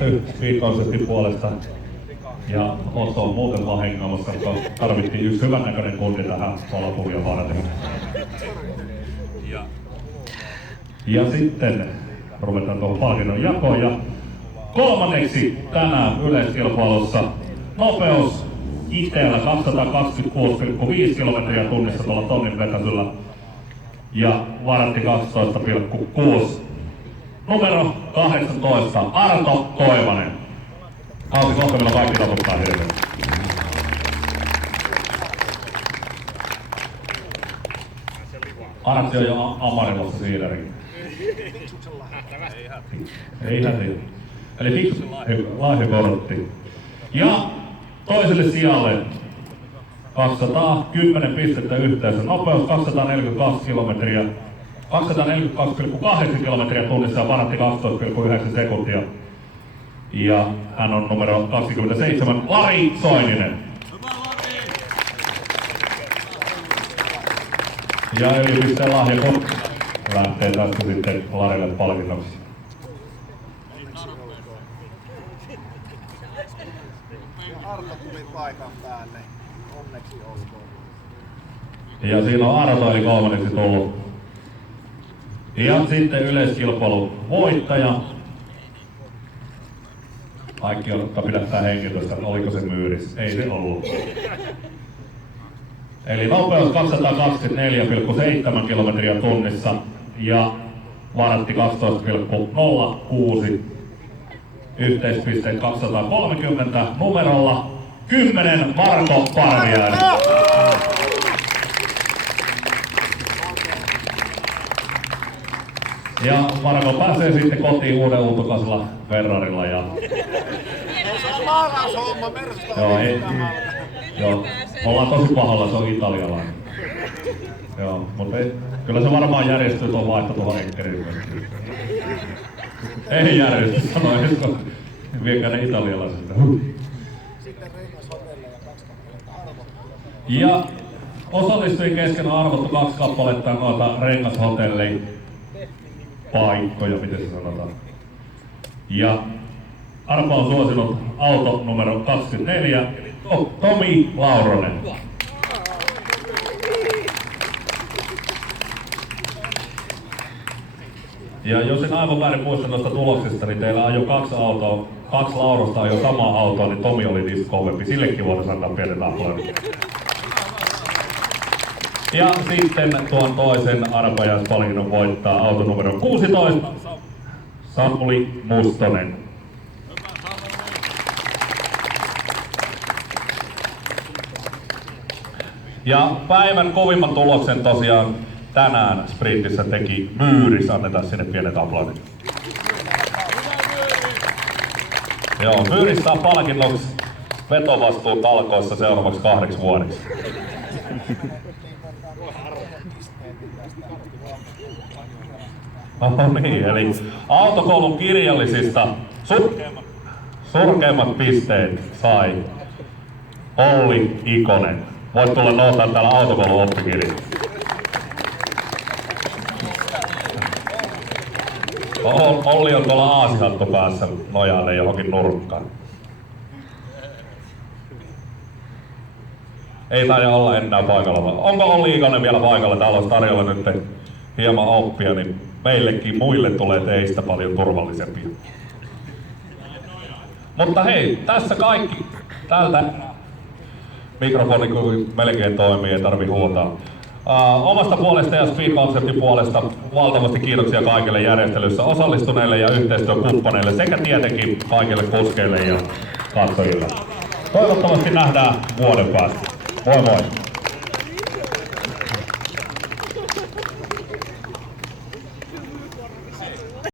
Speed-konseptin puolesta ja Otto on muuten vaan hengaamassa, koska tarvittiin yksi hyvännäköinen kundi tähän valopuhia varten. Ja sitten ruvetaan tuohon palkinnon jakoon ja kolmanneksi tänään yleiskilpailussa nopeus itsellä 226,5 kilometriä tunnissa tuolla tonnin vetäsyllä ja varatti 12,6. Numero 18, Arto Toivanen. Kausi kohtamilla kaikki taputtaa hirveän. Artti on jo Amarilossa siideriin. Ei häti. Eli fiksu lahjakortti. Ja toiselle sijalle 210 pistettä yhteensä. Nopeus 242 kilometriä. 242,8 kilometriä tunnissa ja varatti 12,9 sekuntia. Ja hän on numero 27, Lari Soininen. Ja yliopisteen lahjakortti lähtee tästä sitten Larille palkinnoksi. Arto tuli paikan päälle. Onneksi olkoon. Ja siinä on Arto eli kolmanneksi tullut. Ja sitten yleiskilpailun voittaja. Kaikki odottaa pidättää hengitystä, että oliko se myyris. Ei se ollut. Eli nopeus 224,7 kilometriä tunnissa ja varatti 12,06. Yhteispisteet 230 numerolla 10 Marko Parviainen. Ja Marko pääsee sitten kotiin uuden uutukaisella Ferrarilla ja... Joo, ollaan tosi pahalla, se on italialainen. Joo, mutta kyllä se varmaan järjestyy tuon vaihto tuohon Enkkeriin. Ei järjesty, sanoi Esko. Viekää ne italialaiset. Sitten Rengas Hotelle ja 2 kappaletta arvottu. Ja osallistui kesken arvottu 2 kappaletta noita Rengas Hotelli paikkoja, miten se sanotaan. Ja arpa on suosinut auto numero 24, eli Tomi Lauronen. Ja jos en aivan väärin muista noista tuloksista, niin teillä ajoi 2 autoa, 2 Laurosta ajoi samaa autoa, niin Tomi oli niistä kovempi. Sillekin voitaisiin antaa pienen aplodin. Ja sitten tuon toisen arpajaispalkinnon voittaa auto numero 16, Samuli Mustonen. Ja päivän kovimman tuloksen tosiaan tänään sprintissä teki Myyris. Annetaan sinne pienet aplodit. Joo, Myyris saa palkinnoksi vetovastuun talkoissa seuraavaksi 2 vuodeksi. No niin, eli autokoulun kirjallisista surkeimmat pisteet sai Olli Ikonen. Voit tulla noutaa täällä autokoulun oppikirjassa. Olli on tuolla aasihattu päässä nojalle johonkin nurkkaan. Ei taida olla enää paikalla. Onko Olli Ikonen vielä paikalla? Täällä olisi tarjolla nyt hieman oppia, niin meillekin muille tulee teistä paljon turvallisempia. Mutta hei, tässä kaikki. Tältä mikrofoni kun melkein toimii, ei tarvi huutaa. Omasta puolesta ja Speed-konseptin puolesta valtavasti kiitoksia kaikille järjestelyssä osallistuneille ja yhteistyökumppaneille sekä tietenkin kaikille kuskeille ja katsojille. Toivottavasti nähdään vuoden päästä. Moi moi!